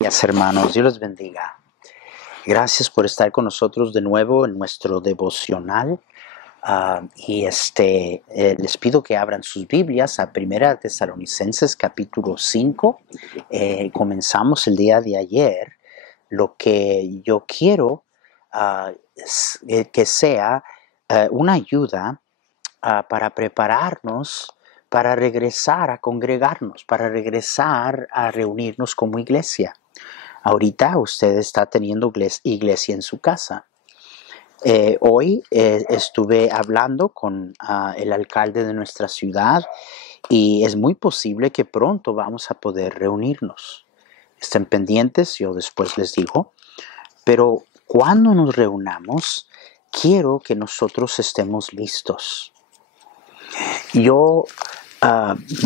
Gracias, hermanos. Dios les bendiga. Gracias por estar con nosotros de nuevo en nuestro devocional. Les pido que abran sus Biblias a 1 Tesalonicenses capítulo 5. Comenzamos el día de ayer. Lo que yo quiero es que sea una ayuda para prepararnos para regresar a congregarnos, para regresar a reunirnos como iglesia. Ahorita usted está teniendo iglesia en su casa. Hoy estuve hablando con el alcalde de nuestra ciudad y es muy posible que pronto vamos a poder reunirnos. Estén pendientes, yo después les digo, pero cuando nos reunamos, quiero que nosotros estemos listos. Yo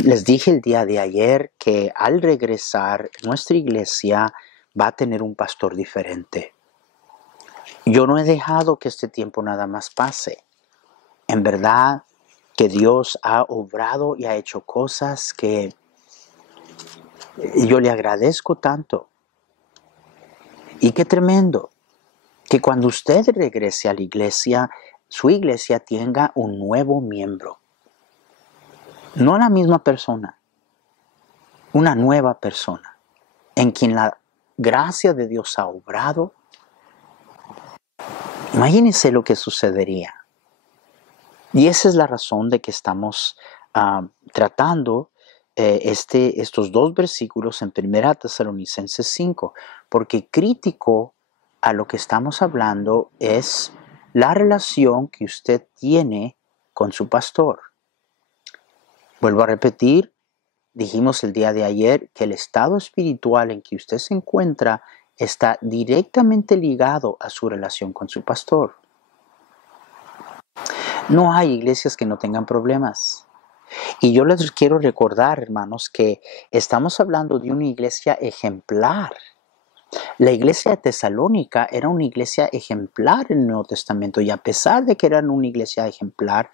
les dije el día de ayer que al regresar nuestra iglesia va a tener un pastor diferente. Yo no he dejado que este tiempo nada más pase. En verdad que Dios ha obrado y ha hecho cosas que yo le agradezco tanto. Y qué tremendo que cuando usted regrese a la iglesia, su iglesia tenga un nuevo miembro. No la misma persona, una nueva persona en quien la gracia de Dios ha obrado. Imagínense lo que sucedería. Y esa es la razón de que estamos tratando estos dos versículos en 1 Tesalonicenses 5, porque crítico a lo que estamos hablando es la relación que usted tiene con su pastor. Vuelvo a repetir, dijimos el día de ayer que el estado espiritual en que usted se encuentra está directamente ligado a su relación con su pastor. No hay iglesias que no tengan problemas. Y yo les quiero recordar, hermanos, que estamos hablando de una iglesia ejemplar. La iglesia de Tesalónica era una iglesia ejemplar en el Nuevo Testamento, y a pesar de que eran una iglesia ejemplar,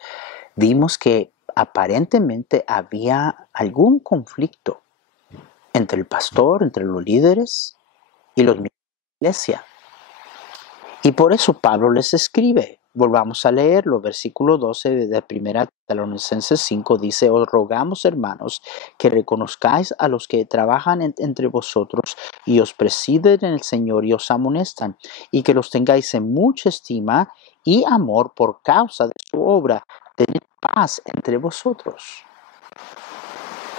vimos que aparentemente había algún conflicto entre el pastor, entre los líderes y los miembros de la iglesia. Y por eso Pablo les escribe. Volvamos a leerlo. Versículo 12 de 1 Tesalonicenses 5 dice: os rogamos, hermanos, que reconozcáis a los que trabajan entre vosotros y os presiden en el Señor y os amonestan, y que los tengáis en mucha estima y amor por causa de su obra. Tened paz entre vosotros.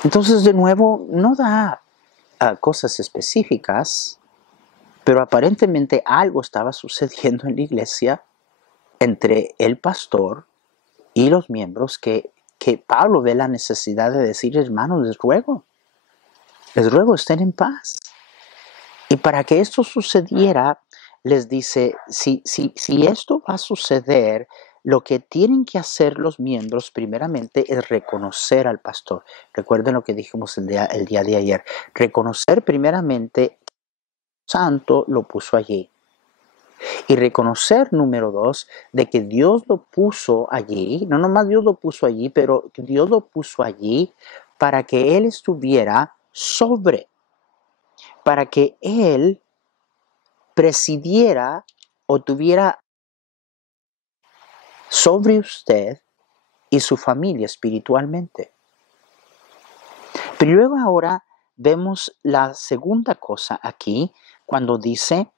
Entonces, de nuevo, no da cosas específicas, pero aparentemente algo estaba sucediendo en la iglesia entre el pastor y los miembros que Pablo ve la necesidad de decir: hermanos, les ruego, estén en paz. Y para que esto sucediera, les dice, si esto va a suceder, lo que tienen que hacer los miembros primeramente es reconocer al pastor. Recuerden lo que dijimos el día de ayer. Reconocer primeramente que el Santo lo puso allí. Y reconocer, número 2, de que Dios lo puso allí. No nomás Dios lo puso allí, pero Dios lo puso allí para que Él estuviera para que Él presidiera o tuviera sobre usted y su familia espiritualmente. Pero luego ahora vemos la segunda cosa aquí, cuando dice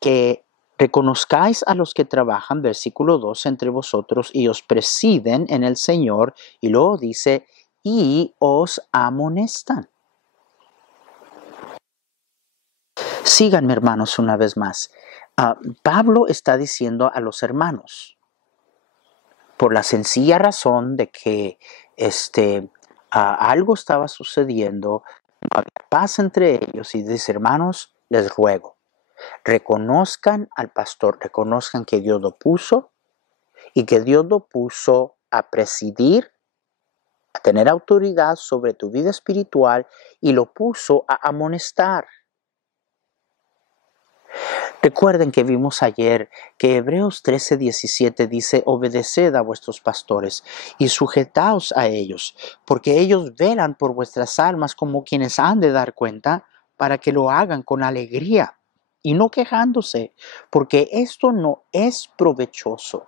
que reconozcáis a los que trabajan, versículo 2, entre vosotros y os presiden en el Señor, y luego dice, y os amonestan. Síganme, hermanos, una vez más. Pablo está diciendo a los hermanos, por la sencilla razón de que algo estaba sucediendo, no había paz entre ellos, y dice: hermanos, les ruego, reconozcan al pastor, reconozcan que Dios lo puso y que Dios lo puso a presidir, a tener autoridad sobre tu vida espiritual, y lo puso a amonestar. Recuerden que vimos ayer que Hebreos 13:17 dice: obedeced a vuestros pastores y sujetaos a ellos, porque ellos velan por vuestras almas como quienes han de dar cuenta, para que lo hagan con alegría y no quejándose, porque esto no es provechoso.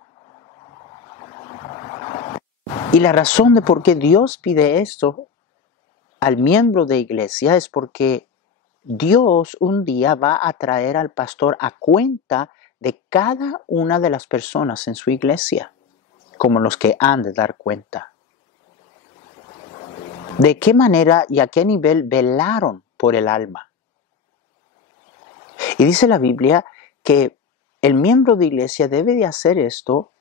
Y la razón de por qué Dios pide esto al miembro de iglesia es porque Dios un día va a traer al pastor a cuenta de cada una de las personas en su iglesia, como los que han de dar cuenta. ¿De qué manera y a qué nivel velaron por el alma? Y dice la Biblia que el miembro de iglesia debe de hacer esto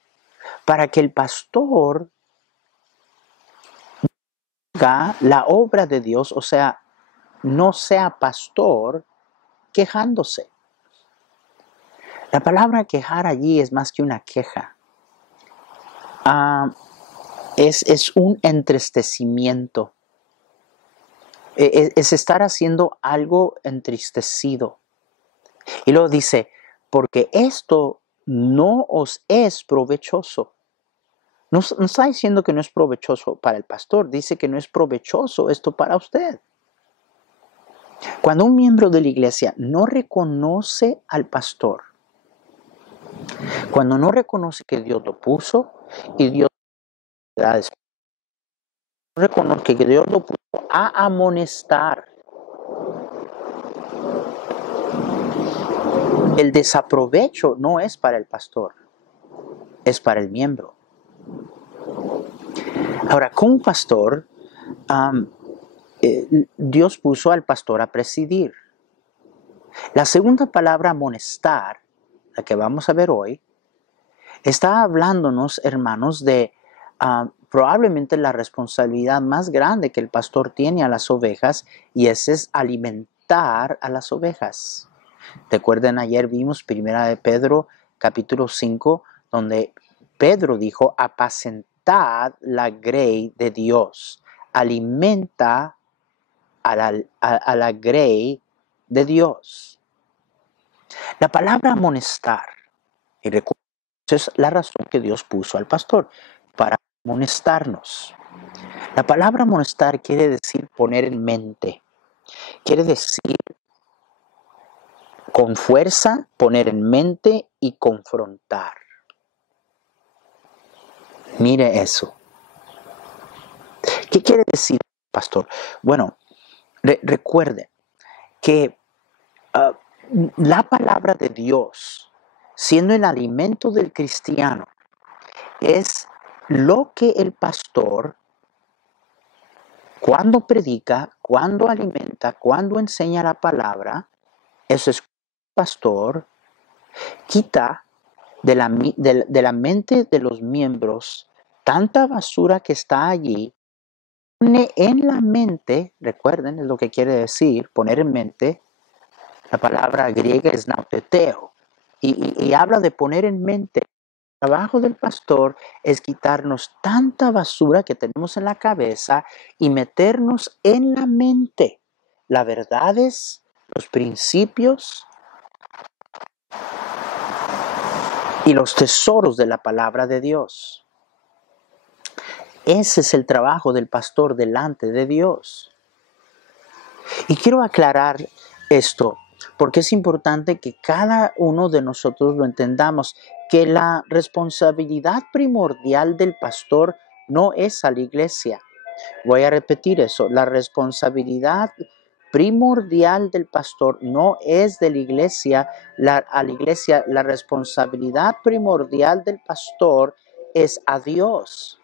para que el pastor haga la obra de Dios, o sea, no sea pastor quejándose. La palabra quejar allí es más que una queja. Es un entristecimiento. Es estar haciendo algo entristecido. Y luego dice, porque esto no os es provechoso. No está diciendo que no es provechoso para el pastor, dice que no es provechoso esto para usted. Cuando un miembro de la iglesia no reconoce al pastor, cuando no reconoce que Dios lo puso y Dios no reconoce que Dios lo puso a amonestar, el desaprovecho no es para el pastor, es para el miembro. Ahora, con un pastor, Dios puso al pastor a presidir. La segunda palabra, amonestar, la que vamos a ver hoy, está hablándonos, hermanos, de probablemente la responsabilidad más grande que el pastor tiene a las ovejas, y ese es alimentar a las ovejas. Recuerden, ayer vimos 1 de Pedro, capítulo 5, donde Pedro dijo, apacentad la grey de Dios, alimenta a la grey de Dios. La palabra amonestar, y recuerden, esa es la razón que Dios puso al pastor, para amonestarnos. La palabra amonestar quiere decir poner en mente, quiere decir con fuerza, poner en mente y confrontar. Mire eso. ¿Qué quiere decir, pastor? Bueno, recuerden que la palabra de Dios, siendo el alimento del cristiano, es lo que el pastor, cuando predica, cuando alimenta, cuando enseña la palabra, eso es el pastor, quita de la mente de los miembros tanta basura que está allí, pone en la mente, recuerden, es lo que quiere decir, poner en mente, la palabra griega es nauteteo, y habla de poner en mente. El trabajo del pastor es quitarnos tanta basura que tenemos en la cabeza y meternos en la mente las verdades, los principios y los tesoros de la palabra de Dios. Ese es el trabajo del pastor delante de Dios. Y quiero aclarar esto, porque es importante que cada uno de nosotros lo entendamos, que la responsabilidad primordial del pastor no es a la iglesia. Voy a repetir eso, la responsabilidad primordial del pastor no es de la iglesia, a la iglesia. La responsabilidad primordial del pastor es a Dios,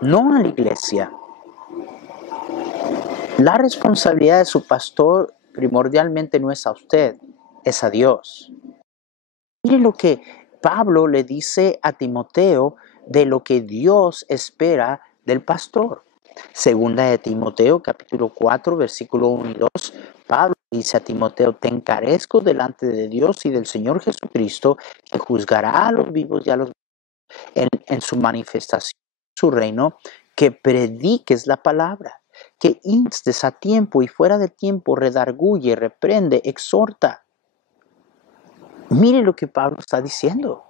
no a la iglesia. La responsabilidad de su pastor primordialmente no es a usted, es a Dios. Mire lo que Pablo le dice a Timoteo de lo que Dios espera del pastor. Segunda de Timoteo, capítulo 4, versículo 1 y 2, Pablo dice a Timoteo, te encarezco delante de Dios y del Señor Jesucristo, que juzgará a los vivos y a los muertos en su manifestación, su reino, que prediques la palabra, que instes a tiempo y fuera de tiempo, redarguye, reprende, exhorta. Mire lo que Pablo está diciendo.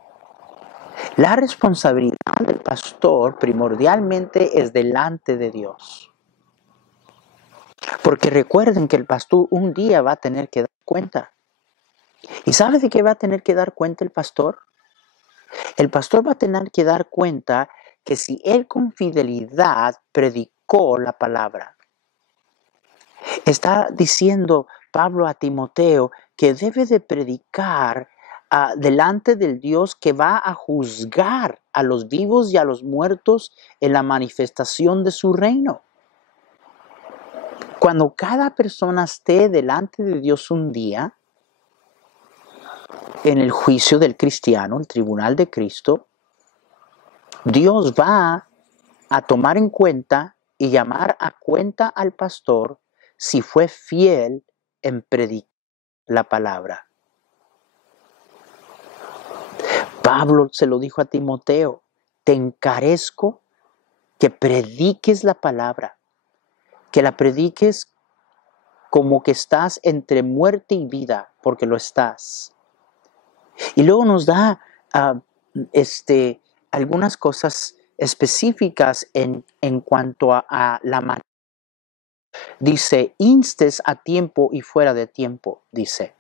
La responsabilidad del pastor primordialmente es delante de Dios. Porque recuerden que el pastor un día va a tener que dar cuenta. ¿Y sabe de qué va a tener que dar cuenta el pastor? El pastor va a tener que dar cuenta que si él con fidelidad predicó la palabra, está diciendo Pablo a Timoteo que debe de predicar delante del Dios que va a juzgar a los vivos y a los muertos en la manifestación de su reino. Cuando cada persona esté delante de Dios un día, en el juicio del cristiano, el tribunal de Cristo, Dios va a tomar en cuenta y llamar a cuenta al pastor si fue fiel en predicar la palabra. Pablo se lo dijo a Timoteo, te encarezco que prediques la palabra, que la prediques como que estás entre muerte y vida, porque lo estás. Y luego nos da algunas cosas específicas en cuanto a la manera. Dice, instes a tiempo y fuera de tiempo, dice.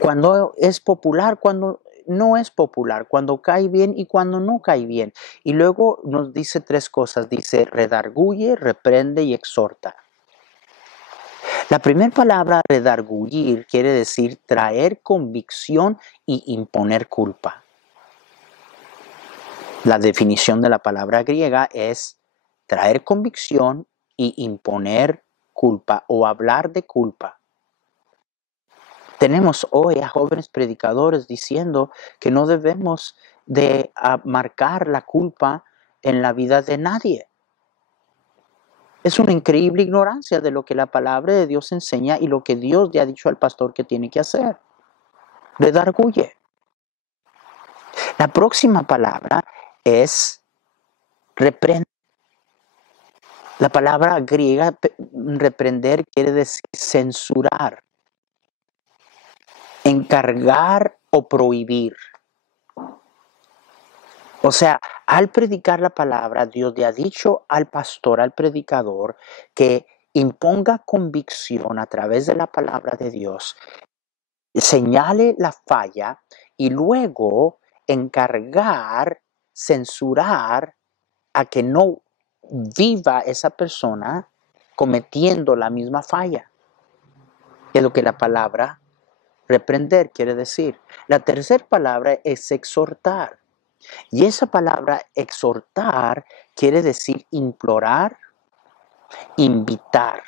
Cuando es popular, cuando no es popular, cuando cae bien y cuando no cae bien. Y luego nos dice tres cosas, dice, redarguye, reprende y exhorta. La primera palabra, redargullir, quiere decir traer convicción y imponer culpa. La definición de la palabra griega es traer convicción y imponer culpa o hablar de culpa. Tenemos hoy a jóvenes predicadores diciendo que no debemos de marcar la culpa en la vida de nadie. Es una increíble ignorancia de lo que la palabra de Dios enseña y lo que Dios le ha dicho al pastor que tiene que hacer. Redarguye. La próxima palabra es reprender. La palabra griega reprender quiere decir censurar, encargar o prohibir. O sea, al predicar la palabra, Dios le ha dicho al pastor, al predicador, que imponga convicción a través de la palabra de Dios, señale la falla y luego encargar, censurar a que no viva esa persona cometiendo la misma falla. Es lo que la palabra reprender quiere decir. La tercera palabra es exhortar. Y esa palabra exhortar quiere decir implorar, invitar.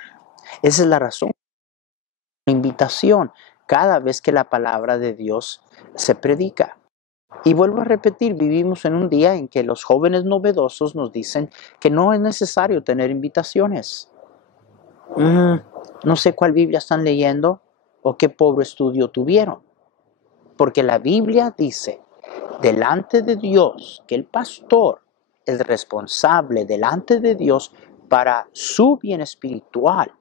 Esa es la razón. Una invitación cada vez que la palabra de Dios se predica. Y vuelvo a repetir, vivimos en un día en que los jóvenes novedosos nos dicen que no es necesario tener invitaciones. No sé cuál Biblia están leyendo o qué pobre estudio tuvieron. Porque la Biblia dice, delante de Dios, que el pastor es responsable delante de Dios para su bien espiritual,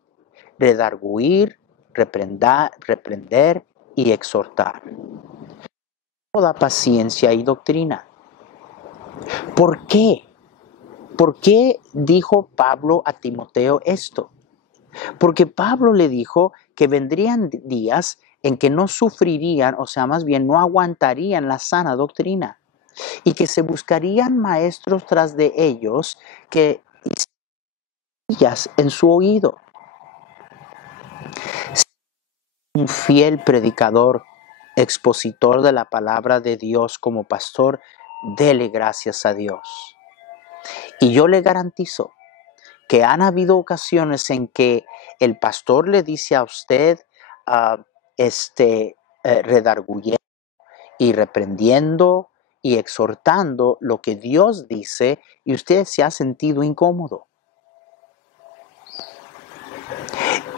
redarguir, reprender y exhortar. Toda paciencia y doctrina. ¿Por qué? ¿Por qué dijo Pablo a Timoteo esto? Porque Pablo le dijo que vendrían días en que no sufrirían, o sea, más bien no aguantarían la sana doctrina y que se buscarían maestros tras de ellos que en su oído. Un fiel predicador, expositor de la palabra de Dios como pastor, dele gracias a Dios. Y yo le garantizo que han habido ocasiones en que el pastor le dice a usted, redarguyendo y reprendiendo y exhortando lo que Dios dice y usted se ha sentido incómodo.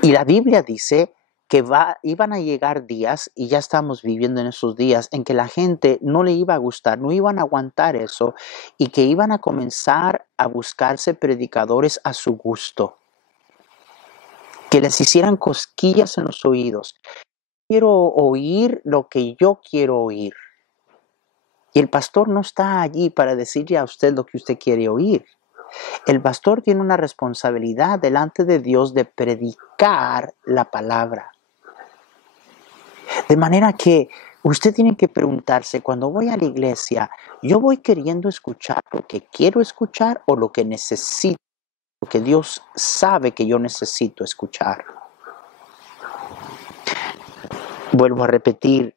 Y la Biblia dice que iban a llegar días, y ya estamos viviendo en esos días, en que la gente no le iba a gustar, no iban a aguantar eso, y que iban a comenzar a buscarse predicadores a su gusto, que les hicieran cosquillas en los oídos. Quiero oír lo que yo quiero oír. Y el pastor no está allí para decirle a usted lo que usted quiere oír. El pastor tiene una responsabilidad delante de Dios de predicar la palabra. De manera que usted tiene que preguntarse, cuando voy a la iglesia, ¿yo voy queriendo escuchar lo que quiero escuchar o lo que necesito, lo que Dios sabe que yo necesito escuchar? Vuelvo a repetir,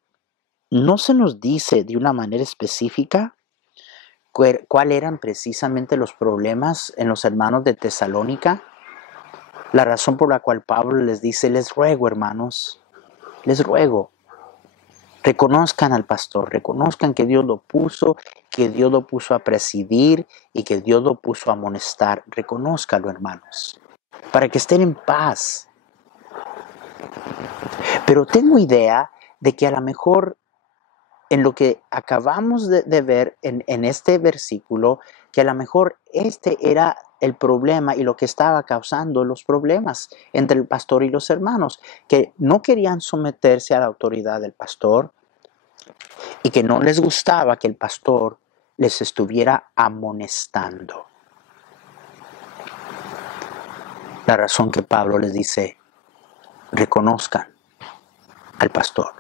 no se nos dice de una manera específica cuáles eran precisamente los problemas en los hermanos de Tesalónica. La razón por la cual Pablo les dice, les ruego, hermanos, les ruego, reconozcan al pastor, reconozcan que Dios lo puso a presidir y que Dios lo puso a amonestar. Reconózcalo, hermanos, para que estén en paz. Pero tengo idea de que a lo mejor en lo que acabamos de ver en este versículo, que a lo mejor este era el problema y lo que estaba causando los problemas entre el pastor y los hermanos, que no querían someterse a la autoridad del pastor y que no les gustaba que el pastor les estuviera amonestando. La razón que Pablo les dice, reconozcan al pastor.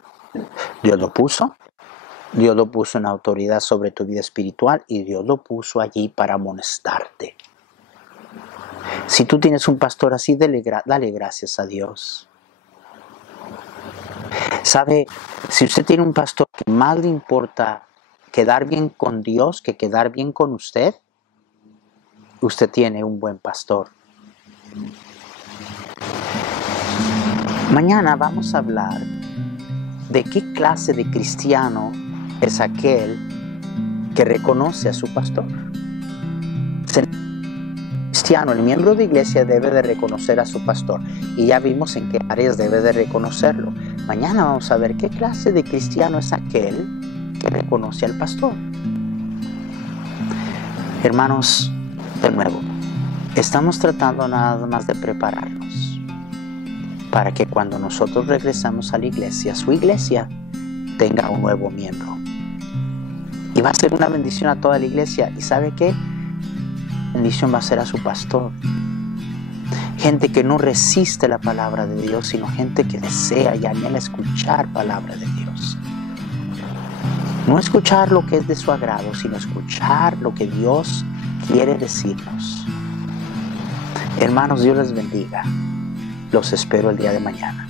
Dios lo puso en autoridad sobre tu vida espiritual y Dios lo puso allí para amonestarte. Si tú tienes un pastor así, dale gracias a Dios. ¿Sabe? Si usted tiene un pastor que más le importa quedar bien con Dios que quedar bien con usted tiene un buen pastor. Mañana vamos a hablar de qué clase de cristiano es aquel que reconoce a su pastor. El miembro de iglesia debe de reconocer a su pastor y ya vimos en qué áreas debe de reconocerlo. Mañana vamos a ver qué clase de cristiano es aquel que reconoce al pastor. Hermanos, de nuevo, estamos tratando nada más de prepararnos para que cuando nosotros regresamos a la iglesia, su iglesia tenga un nuevo miembro. Y va a ser una bendición a toda la iglesia. ¿Y sabe qué? Bendición va a ser a su pastor. Gente que no resiste la palabra de Dios, sino gente que desea y anhela escuchar palabra de Dios. No escuchar lo que es de su agrado, sino escuchar lo que Dios quiere decirnos. Hermanos, Dios les bendiga. Los espero el día de mañana.